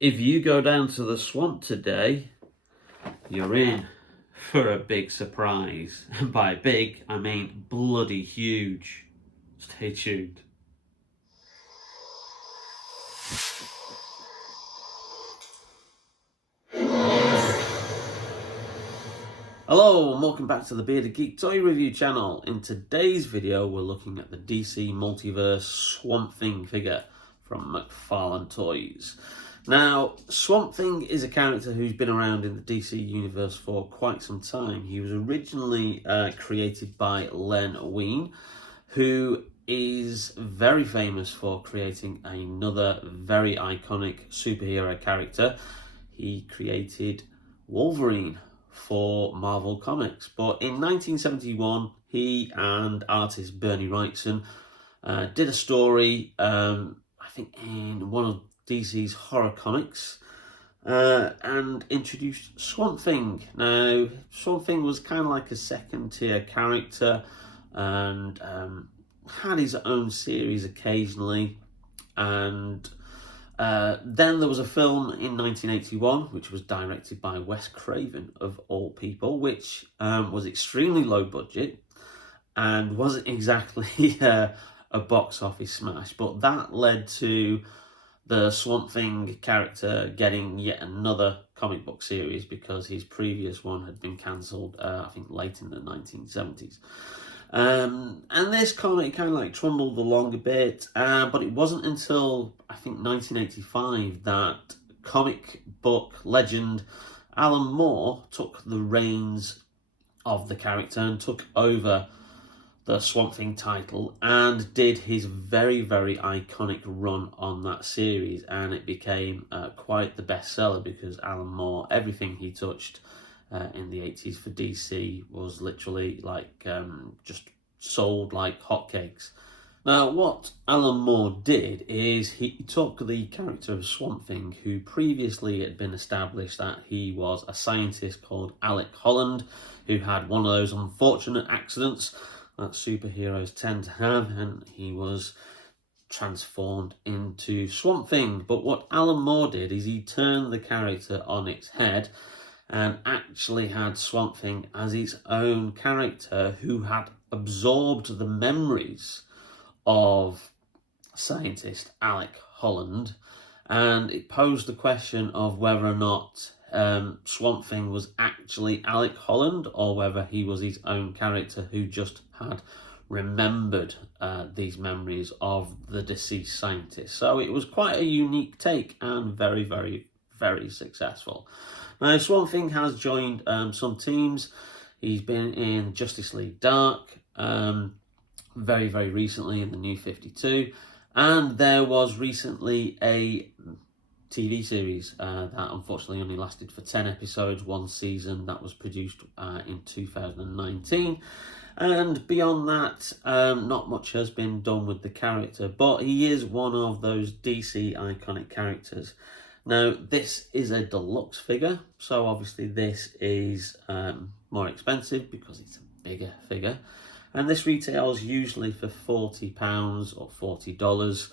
If you go down to the swamp today, you're in for a big surprise. And by big, I mean bloody huge. Stay tuned. Hello and welcome back to the Bearded Geek Toy Review channel. In today's video we're looking at the DC Multiverse Swamp Thing figure from McFarlane Toys. Now, Swamp Thing is a character who's been around in the DC universe for quite some time. He was originally created by Len Wein, who is very famous for creating another very iconic superhero character. He created Wolverine for Marvel Comics, but in 1971 he and artist Bernie Wrightson did a story, I think in one of DC's horror comics, and introduced Swamp Thing. Now, Swamp Thing was kind of like a second tier character and had his own series occasionally, and then there was a film in 1981 which was directed by Wes Craven, of all people, which was extremely low budget and wasn't exactly a box office smash, but that led to the Swamp Thing character getting yet another comic book series because his previous one had been cancelled, I think late in the 1970s. And this comic kind of like trundled along a bit, but it wasn't until I think 1985 that comic book legend Alan Moore took the reins of the character and took over the Swamp Thing title and did his very, very iconic run on that series, and it became quite the bestseller because Alan Moore, everything he touched in the 80s for DC was literally like just sold like hotcakes. Now, what Alan Moore did is he took the character of Swamp Thing, who previously had been established that he was a scientist called Alec Holland, who had one of those unfortunate accidents that superheroes tend to have, and he was transformed into Swamp Thing. But what Alan Moore did is he turned the character on its head and actually had Swamp Thing as its own character who had absorbed the memories of scientist Alec Holland, and it posed the question of whether or not Swamp Thing was actually Alec Holland or whether he was his own character who just had remembered these memories of the deceased scientist. So it was quite a unique take and very, very, very successful. Now, Swamp Thing has joined some teams. He's been in Justice League Dark very, very recently in the New 52. And there was recently a TV series that unfortunately only lasted for 10 episodes, one season, that was produced in 2019. And beyond that, not much has been done with the character, but he is one of those DC iconic characters. Now, this is a deluxe figure, so obviously this is more expensive because it's a bigger figure. And this retails usually for £40 or $40,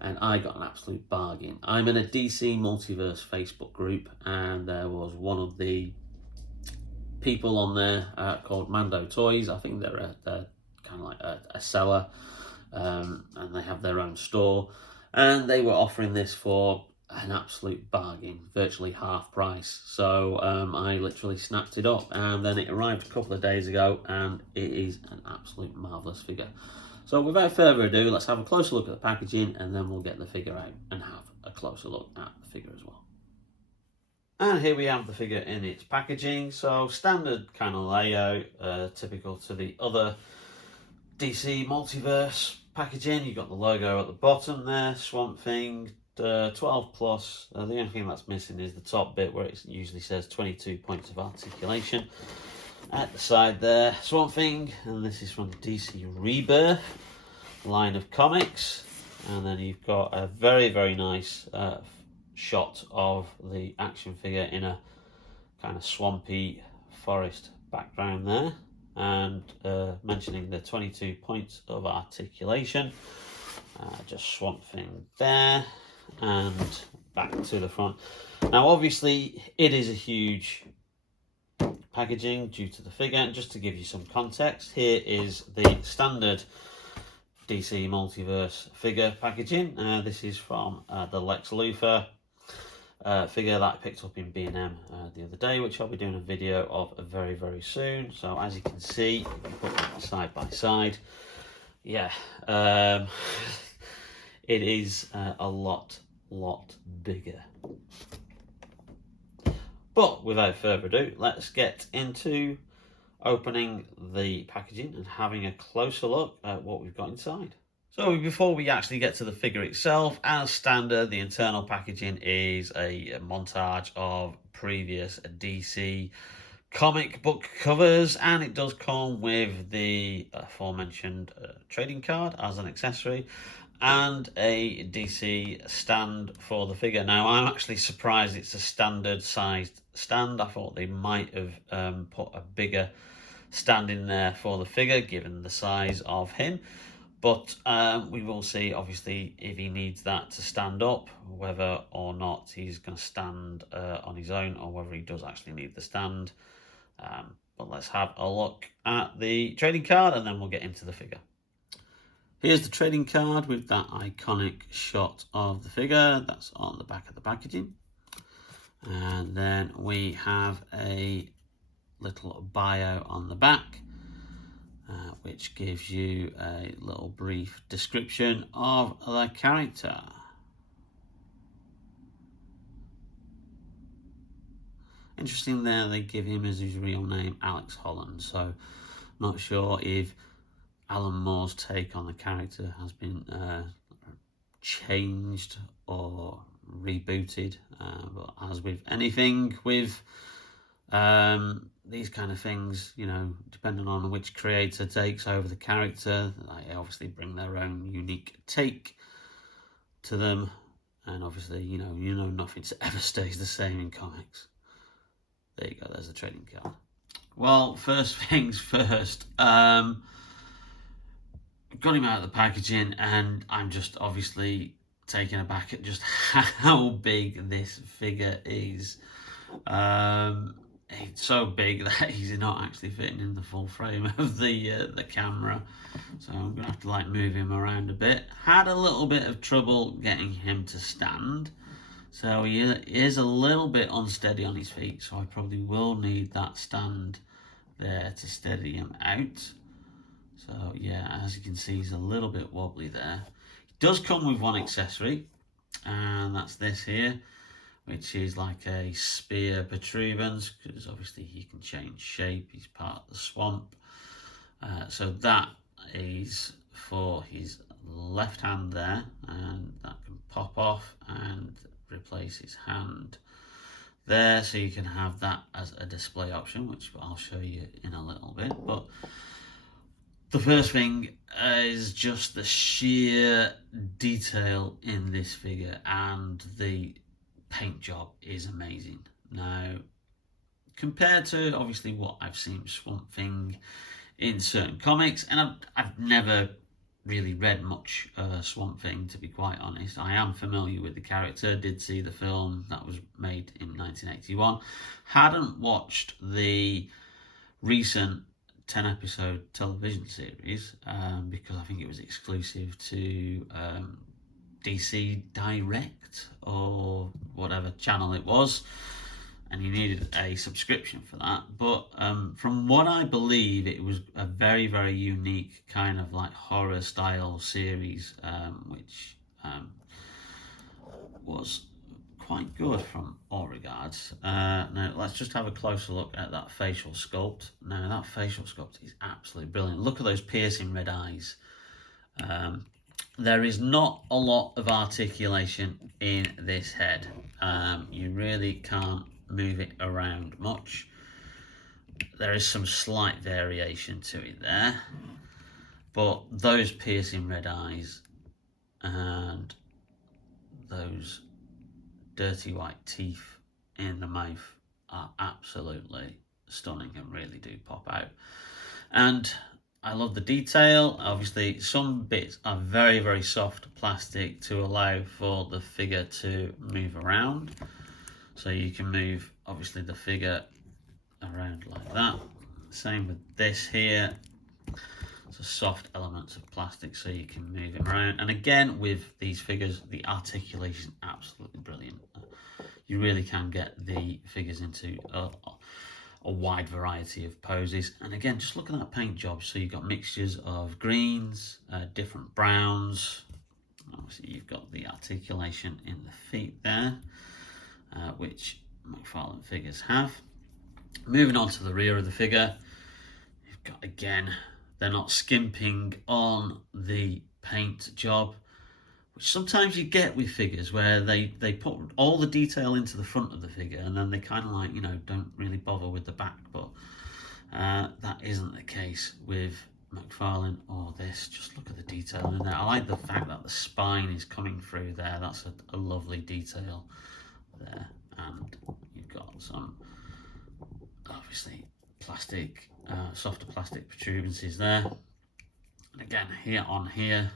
and I got an absolute bargain. I'm in a DC Multiverse Facebook group, and there was one of the people on there called Mando Toys. I think they're kind of like a seller, and they have their own store, and they were offering this for an absolute bargain, virtually half price. So I literally snapped it up, and then it arrived a couple of days ago, and it is an absolute marvellous figure. So without further ado, let's have a closer look at the packaging, and then we'll get the figure out and have a closer look at the figure as well. And here we have the figure in its packaging. So standard kind of layout, typical to the other DC Multiverse packaging. You've got the logo at the bottom there, Swamp Thing, 12 plus. The only thing that's missing is the top bit where it usually says 22 points of articulation. At the side there, Swamp Thing, and this is from DC Rebirth line of comics. And then you've got a very, very nice shot of the action figure in a kind of swampy forest background there, and mentioning the 22 points of articulation. Just Swamp Thing there. and back to the front. Now obviously it is a huge packaging due to the figure, and just to give you some context, here is the standard DC Multiverse figure packaging. This is from the Lex Luthor figure that I picked up in B&M the other day, which I'll be doing a video of very, very soon. So as you can see, you can put them side by side. Yeah, it is a lot bigger. But without further ado, let's get into opening the packaging and having a closer look at what we've got inside. So before we actually get to the figure itself, as standard, the internal packaging is a montage of previous DC comic book covers, and it does come with the aforementioned trading card as an accessory and a DC stand for the figure. Now I'm actually surprised it's a standard sized stand. I thought they might have put a bigger stand in there for the figure given the size of him, but we will see obviously if he needs that to stand up, whether or not he's going to stand on his own or whether he does actually need the stand. But let's have a look at the trading card and then we'll get into the figure. Here's the trading card with that iconic shot of the figure that's on the back of the packaging. And then we have a little bio on the back, which gives you a little brief description of the character. Interesting there, they give him as his real name, Alex Holland, so not sure if Alan Moore's take on the character has been changed or rebooted, but as with anything with these kind of things, you know, depending on which creator takes over the character, they obviously bring their own unique take to them, and obviously, you know, nothing ever stays the same in comics. There you go, there's the trading card. Well, first things first, got him out of the packaging, and I'm just obviously taken aback at just how big this figure is. It's so big that he's not actually fitting in the full frame of the camera, so I'm gonna have to like move him around a bit. Had a little bit of trouble getting him to stand, so he is a little bit unsteady on his feet, so I probably will need that stand there to steady him out. So yeah, as you can see, he's a little bit wobbly there. It does come with one accessory, and that's this here, which is like a spear protuberance, because obviously he can change shape. He's part of the swamp. So that is for his left hand there, and that can pop off and replace his hand there, so you can have that as a display option, which I'll show you in a little bit. But the first thing is just the sheer detail in this figure, and the paint job is amazing. Now, compared to obviously what I've seen Swamp Thing in certain comics, and I've never really read much Swamp Thing, to be quite honest. I am familiar with the character, did see the film that was made in 1981. Hadn't watched the recent 10-episode television series because I think it was exclusive to DC Direct or whatever channel it was, and you needed a subscription for that. But from what I believe, it was a very, very unique kind of like horror style series, which was quite good from all regards. Now let's just have a closer look at that facial sculpt. Now that facial sculpt is absolutely brilliant. Look at those piercing red eyes. There is not a lot of articulation in this head. You really can't move it around much. There is some slight variation to it there, but those piercing red eyes and those dirty white teeth in the mouth are absolutely stunning and really do pop out. And I love the detail. Obviously, some bits are very, very soft plastic to allow for the figure to move around. So you can move, obviously, the figure around like that. Same with this here. So soft elements of plastic so you can move it around. And again, with these figures, the articulation absolutely brilliant. You really can get the figures into a wide variety of poses. And again, just look at that paint job. So you've got mixtures of greens, different browns. Obviously you've got the articulation in the feet there, which McFarlane figures have. Moving on to the rear of the figure, you've got, again, they're not skimping on the paint job, which sometimes you get with figures where they put all the detail into the front of the figure and then they kind of like, you know, don't really bother with the back. But that isn't the case with McFarlane or this. Just look at the detail in there. I like the fact that the spine is coming through there. That's a lovely detail there. And you've got some, obviously, plastic, softer plastic protuberances there. And again, here on here,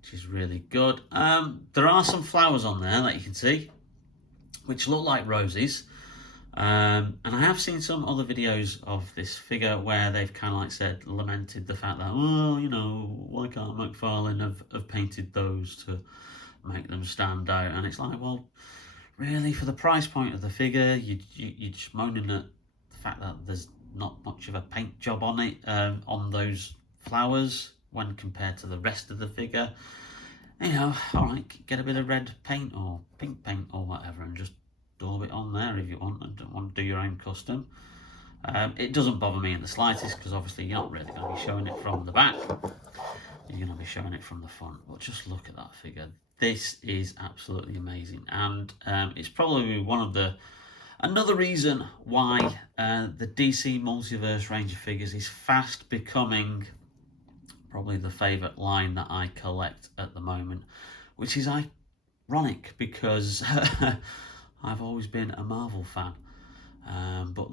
which is really good. There are some flowers on there that you can see, which look like roses. And I have seen some other videos of this figure where they've kind of like said, lamented the fact that, oh, you know, why can't McFarlane have painted those to make them stand out? And it's like, well, really, for the price point of the figure, you're just moaning at the fact that there's not much of a paint job on it, on those flowers, when compared to the rest of the figure. You know, all right, get a bit of red paint or pink paint or whatever and just daub it on there if you want and don't want to do your own custom. It doesn't bother me in the slightest because obviously you're not really going to be showing it from the back. You're going to be showing it from the front. But just look at that figure. This is absolutely amazing. And it's probably one of the... Another reason why the DC Multiverse range of figures is fast becoming probably the favourite line that I collect at the moment, which is ironic because I've always been a Marvel fan, but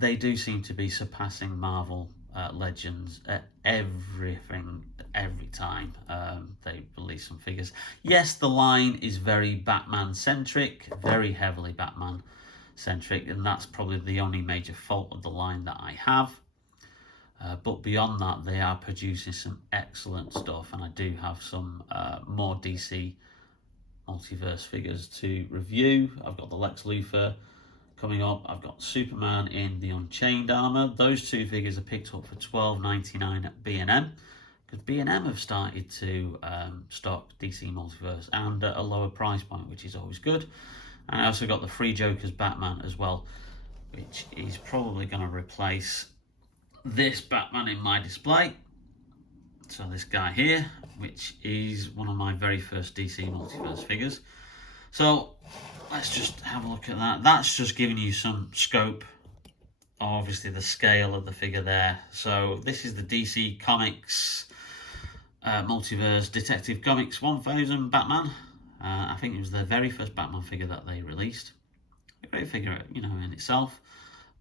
they do seem to be surpassing Marvel Legends at every time they release some figures. Yes, the line is very Batman centric, very heavily Batman centric, and that's probably the only major fault of the line that I have. But beyond that, they are producing some excellent stuff, and I do have some more DC Multiverse figures to review. I've got the Lex Luthor coming up. I've got Superman in the Unchained armor. Those two figures are picked up for $12.99 at B&M, because B&M have started to stock DC Multiverse and at a lower price point, which is always good. And I also got the Free Joker's Batman as well, which is probably going to replace this Batman in my display. So this guy here, which is one of my very first DC Multiverse figures. So let's just have a look at that. That's just giving you some scope, obviously the scale of the figure there. So this is the DC Comics Multiverse Detective Comics 1000 Batman. I think it was the very first Batman figure that they released. A great figure, you know, in itself.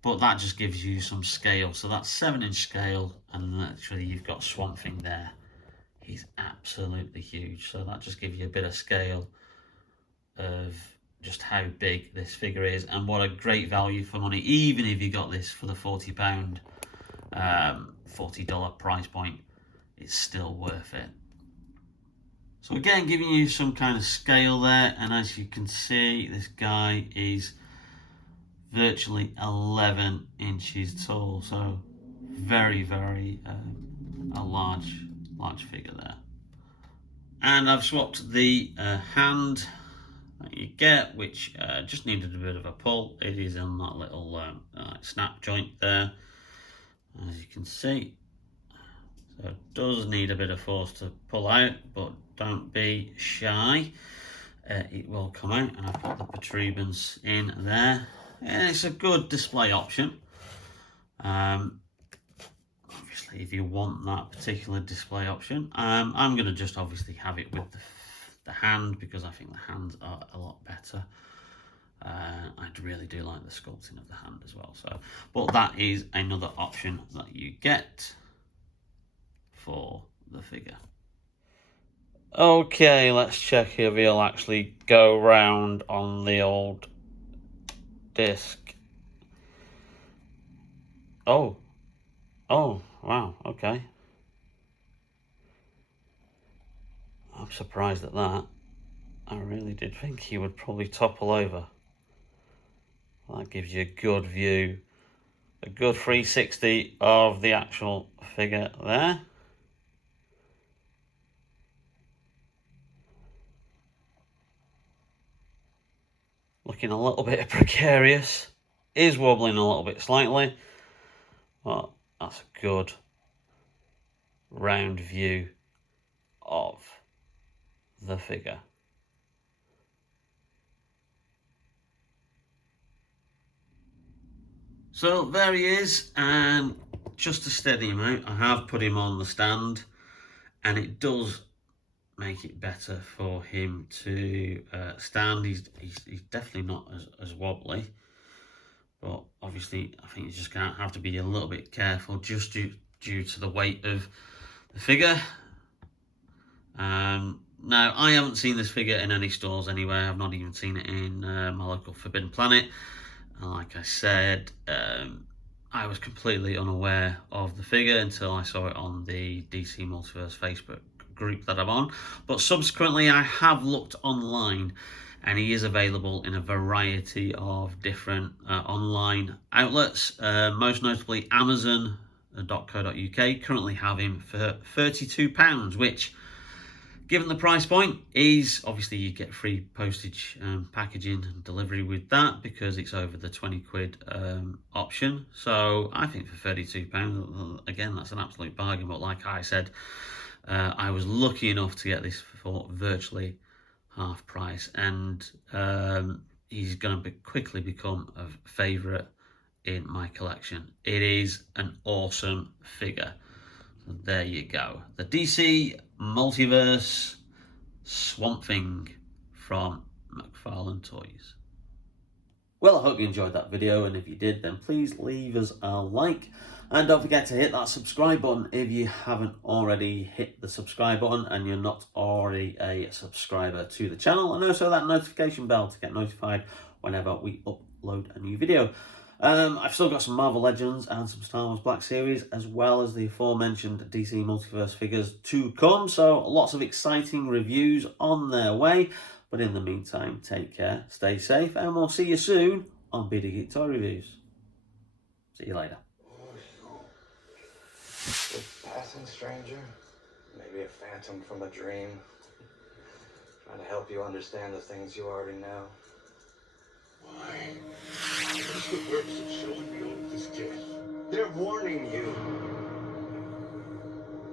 But that just gives you some scale. So that's 7-inch scale, and literally you've got Swamp Thing there. He's absolutely huge. So that just gives you a bit of scale of just how big this figure is, and what a great value for money. Even if you got this for the £40, $40 price point, it's still worth it. So again, giving you some kind of scale there, and as you can see, this guy is virtually 11 inches tall, so very a large figure there. And I've swapped the hand that you get, which just needed a bit of a pull. It is on that little snap joint there, as you can see. So it does need a bit of force to pull out, but don't be shy. It will come out, and I've put the protuberance in there. And it's a good display option. Obviously, if you want that particular display option, I'm going to just obviously have it with the hand, because I think the hands are a lot better. I really do like the sculpting of the hand as well. So, but that is another option that you get. for the figure. Okay, let's check if he'll actually go round on the old disc. Oh, wow, okay. I'm surprised at that. I really did think he would probably topple over. That gives you a good view, a good 360 of the actual figure there. Looking a little bit precarious. Is wobbling a little bit slightly, but that's a good round view of the figure. So there he is, and just to steady him out, I have put him on the stand, and it does make it better for him to stand. He's definitely not as wobbly, but obviously I think he's just going to have to be a little bit careful just due to the weight of the figure. Now, I haven't seen this figure in any stores anywhere. I've not even seen it in my local Forbidden Planet. And like I said, I was completely unaware of the figure until I saw it on the DC Multiverse Facebook group that I'm on. But subsequently, I have looked online, and he is available in a variety of different online outlets, most notably Amazon.co.uk. Currently have him for £32, which, given the price point, is obviously you get free postage, packaging and delivery with that, because it's over the 20 quid option. So I think for £32, again, that's an absolute bargain. But like I said, I was lucky enough to get this for virtually half price, and he's going to quickly become a favourite in my collection. It is an awesome figure. So there you go. The DC Multiverse Swamp Thing from McFarlane Toys. Well, I hope you enjoyed that video, and if you did, then please leave us a like, and don't forget to hit that subscribe button if you haven't already hit the subscribe button and you're not already a subscriber to the channel, and also that notification bell to get notified whenever we upload a new video. I've still got some Marvel Legends and some Star Wars Black Series, as well as the aforementioned DC Multiverse figures to come, so lots of exciting reviews on their way. But in the meantime, take care, stay safe, and we'll see you soon on Bearded Geek Toy Reviews. See you later. A passing stranger? Maybe a phantom from a dream? Trying to help you understand the things you already know. Why? What's the purpose of showing me all of this death? They're warning you.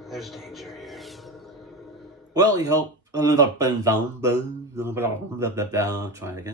There's danger here. Well, you hope... Try it again.